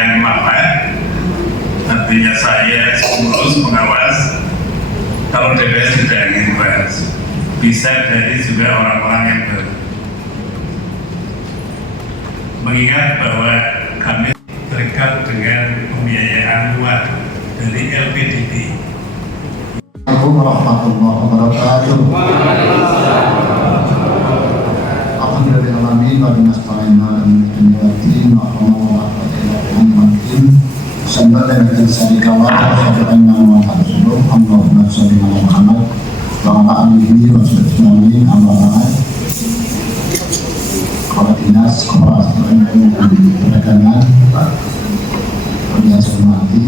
yang lambat, artinya saya pengurus pengawas. Kalau DPS tidak ingin bahas, bisa dari juga orang-orang yang baru. Mengingat bahwa kami terikat dengan pembiayaan luar dari LPDP. Assalamualaikum warahmatullahi wabarakatuh. Alhamdulillahirrahmanirrahim. Wa binasta'ina al-mu'min wa rahmatullahi Assalamualaikum Allahumma sholli ala Muhammad wa ala alihi wa sahbihi ajma'in. Kepala Dinas Koperasi Perdagangan yang saya hormati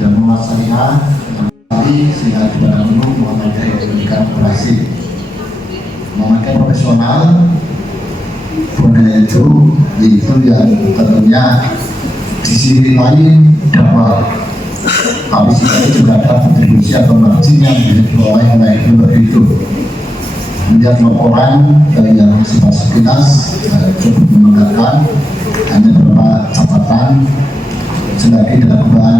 dan Muhammad Syariah sehingga kepada umum memakai pendidikan koperasi memakai profesional budaya itu yang tentunya di sisi lain dapat tapi sisi juga ada kontribusi atau margin yang diperoleh oleh lembaga itu. Melihat laporan yang sifat sekilas cukup membanggakan, hanya beberapa catatan selagi dilakukan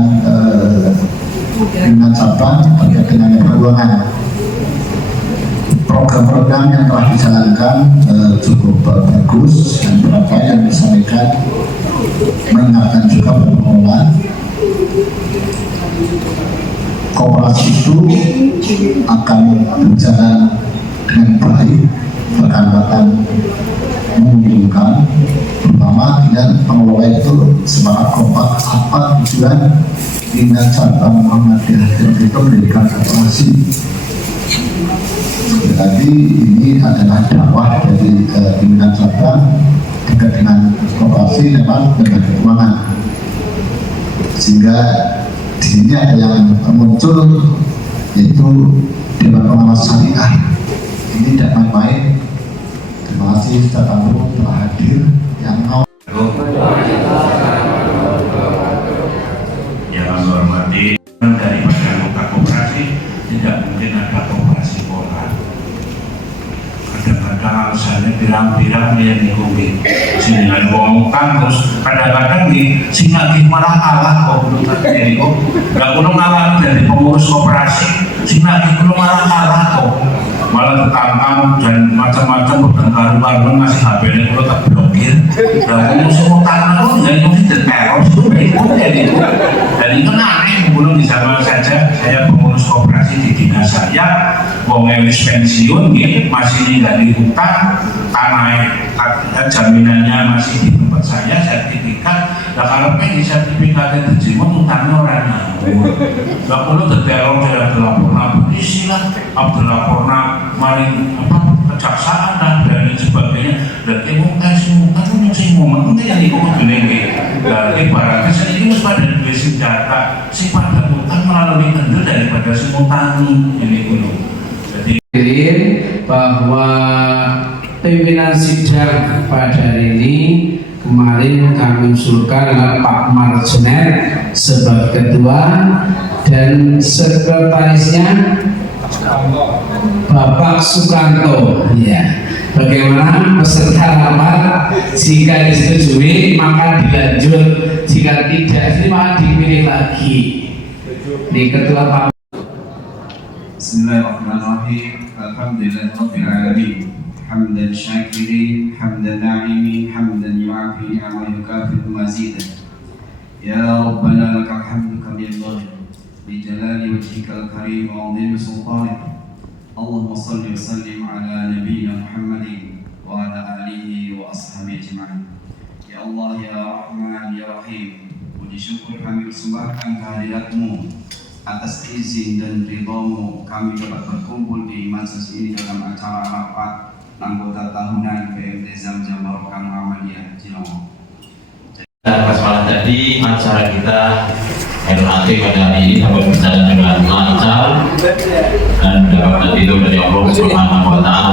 dengan cabang terkait dengan keuangan. Program-program yang telah dijalankan cukup bagus dan beberapa yang disampaikan mengingatkan juga pengelola koperasi itu akan berjalan dengan baik, berkaitan menguntungkan, terutama dengan pengelola itu semangat kompak apa tujuan dengan cabang Muhammadiyah itu mendirikan koperasi. Sekali lagi ini adalah dakwah dari pimpinan cabang dekat dengan koperasi memang dengan keuangan, sehingga di sini ada yang muncul yaitu Dewan Pengawas Syariah. Ini tidak main-main. Terima kasih Bapak Gubernur telah hadir yang mau. Yang kami hormati, daripada anggota koperasi tidak mungkin ada koperasi orang. Kadang-kadang alasannya bilang-bilang yang dikubing sehingga ngomong terus kadang-kadang nih sehingga malah kalah kok dari kok nggak perlu ngalah dari pengurus koperasi sehingga malah kalah kok malah tertantang dan macam-macam bertengkar-tengkar masih HP-nya kalau tak blokir dan pengurus koperasi itu nggak mungkin teror dan itu aneh belum di zaman saja saya pengurus koperasi di dinas saya wong wis pensiun gitu masih ninggali hutang tanah jaminannya masih di tempat saya sertifikat. Nah kalau pengen sertifikatnya dijimut hutangnya orang ngawur nggak perlu terteror dari laporan polisi lah laporan maring kejaksaan dan sebagainya dan sing momen itu yang ikut jenenge dan ibaratnya saya ini harus pada dua senjata si pada hutang melalui kendel daripada si mutangi ini dulu. Bahwa pimpinan sidang pada hari ini kemarin kami usulkan Pak Marjoner sebagai ketua dan sekretarisnya Bapak Sukanto. Ya, bagaimana peserta rapat jika disetujui maka dilanjut, jika tidak maka dipilih lagi di ketua Pak. Bismillahirrahmanirrahim. Alhamdulillahirabbil alamin. Hamdan syakirin, hamdan na'imin, hamdan yu'afi wa yukafi mazidan. Ya Rabbana lakal hamdu kama yanbaghi li jalali wajhikal karim wa 'azimi sultanik. Allahumma shalli wa sallim ala nabiyyina Muhammadin wa ala alihi wa ashabihi ajma'in. Ya Allah ya Rahman ya Rahim. Puji syukur kami persembahkan kehadiratmu atas izin dan ridhamu kami dapat berkumpul di majelis ini dalam acara rapat anggota tahunan PMT Zamzam Barokah Muhammadiyah Cilongok. Pas malam tadi acara kita LAT pada hari ini dapat berjalan dengan lancar dan dapat itu dari Allah Subhanahu wa Ta'ala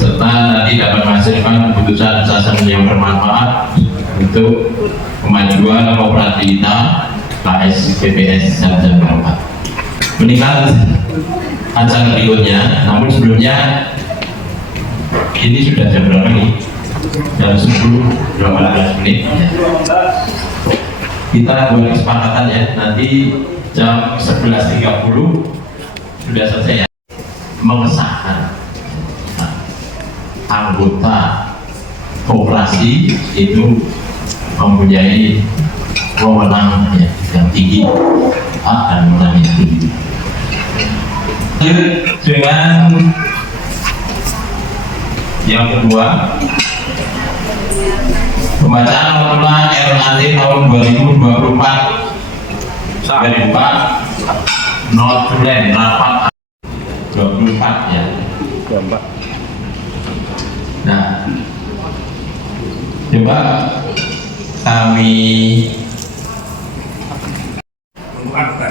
serta tadi dapat menghasilkan keputusan yang bermanfaat untuk kemajuan koperasi kita KSPPS Zamzam Barokah. Meningkat acara berikutnya, namun sebelumnya ini sudah jam berapa nih? Jam 10:18 menit. kita buat kesepakatan ya, nanti jam 11.30 sudah selesai ya, mengesahkan anggota koperasi itu mempunyai wewenang ya, yang tinggi, hak dan wewenang yang tinggi. Dengan yang kedua, pembacaan formula RAT tahun 2024 dari Pak Notulen rapat 24 ya. Nah, coba kami untuk anggota,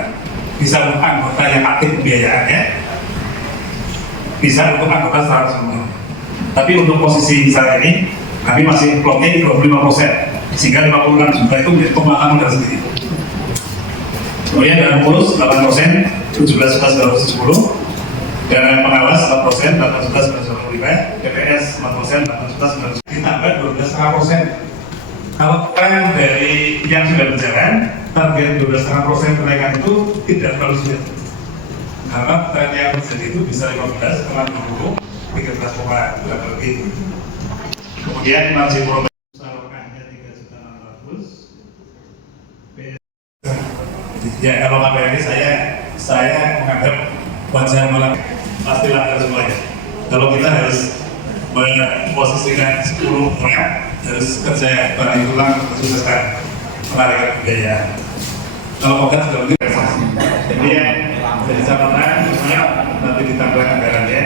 bisa untuk anggota yang aktif pembiayaannya, bisa untuk anggota secara semua. Tapi untuk posisi saya ini, kami masih plotting 25%, sehingga 56 juta itu menjadi pemakan modal sendiri. Kemudian dana pengurus 8%, 17.910, dana pengawas 4%, 8.925, DPS 4%, 8.910, ditambah 12,5%. Kalau tren dari yang sudah berjalan, target 12,5% kenaikan itu tidak terlalu sulit. Karena tren yang terjadi itu bisa 15, kena 20, 13,8 lebih. Kemudian margin profit hanya 3.600.000. Ya kalau KPR ini saya menganggap wajah malam pasti lancar semuanya. Kalau kita harus memposisikan 10 orang, harus kerja barang ulang mensukseskan penarikan biaya. Kalau kogat sudah lebih prestasi. Jadi yang jadi catatan nanti ditambah anggarannya.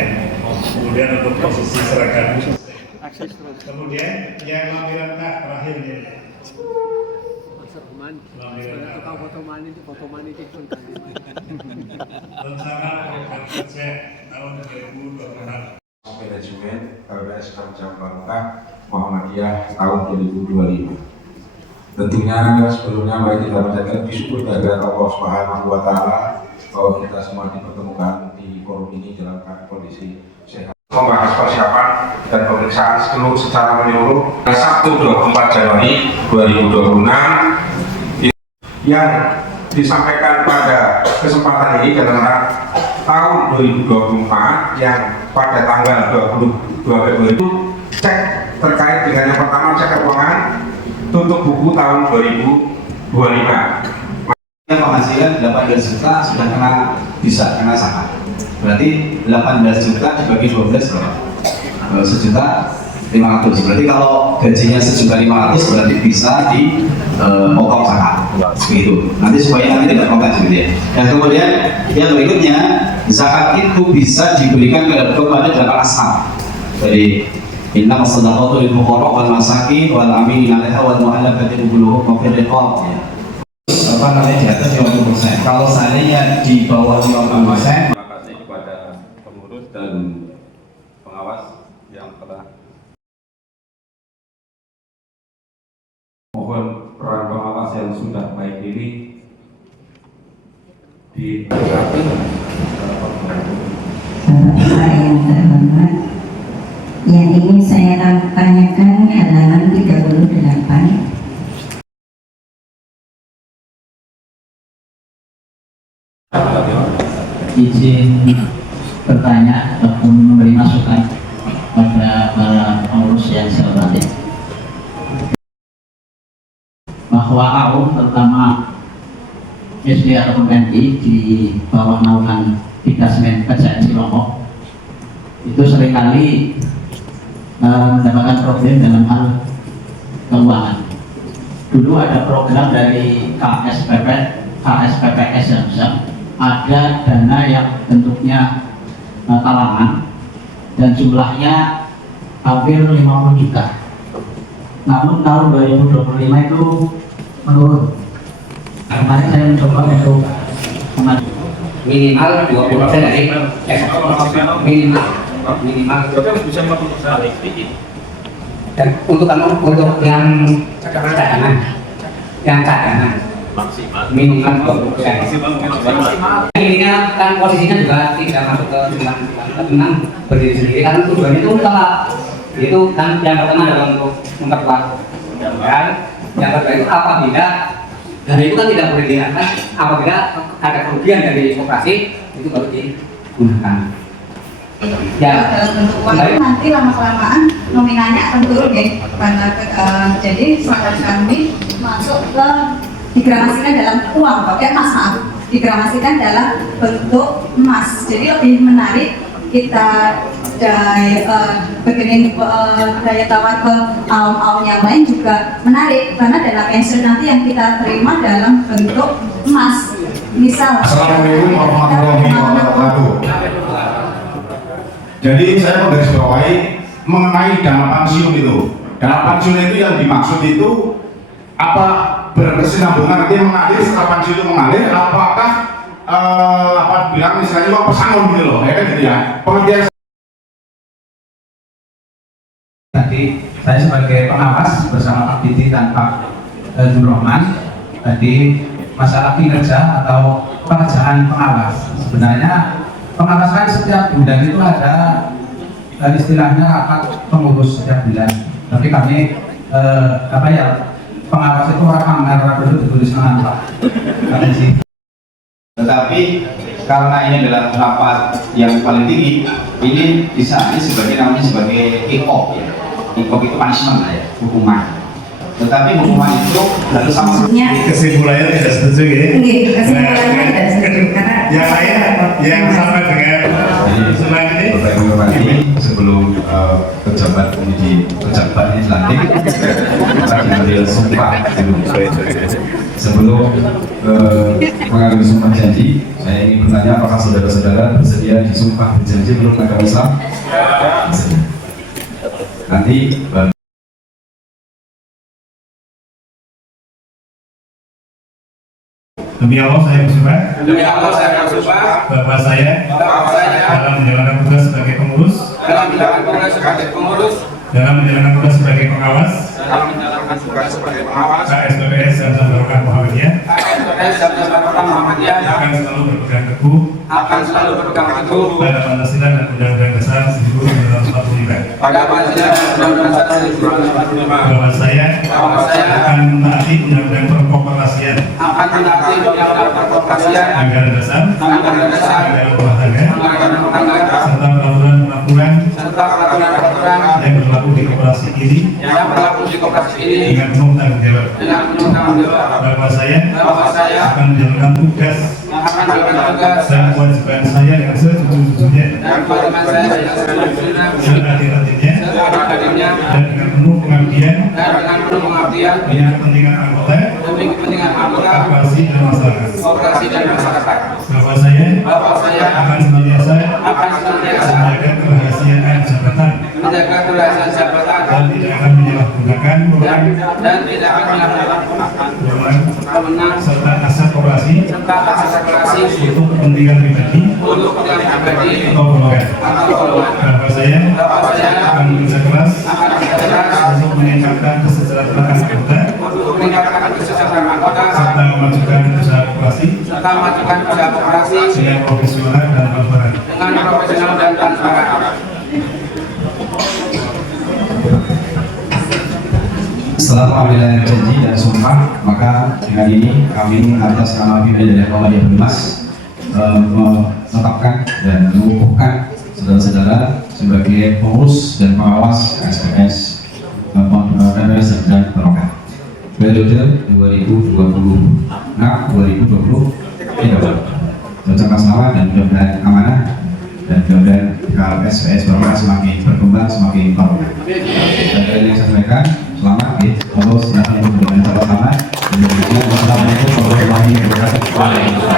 Kemudian untuk posisi seragam. Kemudian yang lampiran terakhir ini. Tukang fotoman itu rencana program kerja tahun 2026. Manajemen LPS Kamjang Bangka Muhammadiyah tahun 2025. Tentunya sebelumnya mari kita menjadikan bersyukur kepada Allah Subhanahu wa Ta'ala bahwa kita semua dipertemukan di forum ini dalam kondisi sehat. Membahas persiapan dan pemeriksaan seluruh secara menyeluruh Sabtu 24 Januari 2026 yang disampaikan pada kesempatan ini dalam tahun 2024 yang pada tanggal 22 Februari itu cek terkait dengan yang pertama cek keuangan tutup buku tahun 2025. Penghasilan 18 juta sudah bisa kena zakat. Berarti 18 juta dibagi 12 berapa? 1.500.000. Berarti kalau gajinya 1.500.000 berarti bisa dipotong zakat. Begitu. Nanti supaya nanti tidak kontak gitu ya. Dan kemudian yang berikutnya, zakat itu bisa diberikan kepada 8 ashab. Jadi inna masadaqatu lil fuqara wal masakin wal amilina 'alaiha wal mu'allafati qulubuhum wa fil riqab. Apa namanya di atas 50%. Kalau seandainya di bawah 50%, terima kasih kepada pengurus dan pengawas yang telah mohon peran pengawas yang sudah baik ini ditanggapi. Bapak yang terhormat, yang ingin saya tanyakan halaman 38. Izin bertanya ataupun memberi masukan pada para pengurus yang saya hormati, bahwa AUM terutama SD ataupun MI di bawah naungan Dikasmen Kerajaan Cilongok itu seringkali mendapatkan problem dalam hal keuangan. Dulu ada program dari KSPPS yang besar, ada dana yang bentuknya talangan dan jumlahnya hampir 50 juta. Namun tahun 2025 itu menurun. Kemarin saya mencoba untuk minimal 20% dari minimal bisa 50%. dan untuk yang cadangan maksimal minimal 20%. Ininya kan posisinya juga tidak masuk ke 96 berdiri sendiri karena tujuannya itu itu kan yang pertama adalah untuk memperkuat dan yang kedua itu apabila Dan itu kan tidak boleh diangkat apabila ada kerugian dari koperasi itu baru digunakan. Ya, dalam bentuk uang nanti lama-kelamaan nominalnya akan turun ya. Jadi saudara kami masuk ke digramasikan dalam uang, pakai emas, maaf, digramasikan dalam bentuk emas. Jadi lebih menarik kita daya tawar ke awam-awam yang lain juga menarik karena dana pensiun nanti yang kita terima dalam bentuk emas. Misal. Assalamualaikum warahmatullahi wabarakatuh. Jadi saya menggarisbawahi mengenai dana pensiun itu. Dana pensiun itu yang dimaksud itu apa berkesinambungan nanti mengalir setelah pensiun itu mengalir, apakah apa bilang istilahnya uang pesangon gitu loh, ya kan gitu ya. Pengertian tadi saya sebagai pengawas bersama Pak Diti dan Pak Rahman tadi masalah kinerja atau pekerjaan pengawas. Sebenarnya pengawas kan setiap bulan itu ada istilahnya rapat pengurus setiap bulan. Tapi kami pengawas itu orang pamer dulu ditulis dengan Pak. Tetapi karena ini adalah rapat yang paling tinggi, ini bisa sebagai namanya sebagai kick-off ya. Kick-off itu punishment lah ya, hukuman. Tetapi hukuman itu harus sama. Kesimpulannya tidak setuju ya? Kesimpulannya tidak setuju karena yang lain yang sama dengan usulan ini. Bapak Ibu Bupati, sebelum pejabat ini dilantik, kita mengambil sumpah dulu. Sebelum mengambil sumpah janji, saya ingin bertanya apakah saudara-saudara bersedia disumpah berjanji menurut agama Islam? Nanti Demi Allah saya bersumpah. Demi Allah saya bersumpah bahwa saya dalam menjalankan tugas sebagai pengurus, dalam menjalankan tugas sebagai pengawas, KSPPS Zamzam Barokah Muhammadiyah akan selalu berpegang teguh pada Pancasila dan Undang-Undang Dasar 1945. Bahwa saya akan mentaati Undang-Undang Perkoperasian, Anggaran Dasar, Anggaran Rumah Tangga, serta peraturan-peraturan yang berlaku di koperasi ini dengan penuh tanggung jawab. Bahwa saya akan menjalankan tugas dan kewajiban saya dengan sejujur-jujurnya, seadil-adilnya, dan dengan penuh pengabdian dengan kepentingan anggota, koperasi dan masyarakat. Bahwa saya akan senantiasa menjaga kerahasiaan jabatan dan tidak akan menyalahgunakan wewenang serta aset koperasi untuk kepentingan pribadi atau golongan. Bahwa saya akan bekerja keras untuk meningkatkan kesejahteraan anggota serta memajukan usaha koperasi dengan profesional dan transparan. setelah pengambilan janji dan sumpah, maka dengan ini kami atas nama pimpinan dari Muhammadiyah Bermas menetapkan dan mengukuhkan saudara-saudara sebagai pengurus dan pengawas KSPS PPS dan Barokah periode 2026-2023. Ucapkan selamat dan mudah-mudahan amanah dan mudah-mudahan KSPS Barokah semakin berkembang, semakin barokah. Dan yang saya sampaikan, selamat, Allah silakan untuk berdoa sama-sama. Assalamualaikum warahmatullahi wabarakatuh.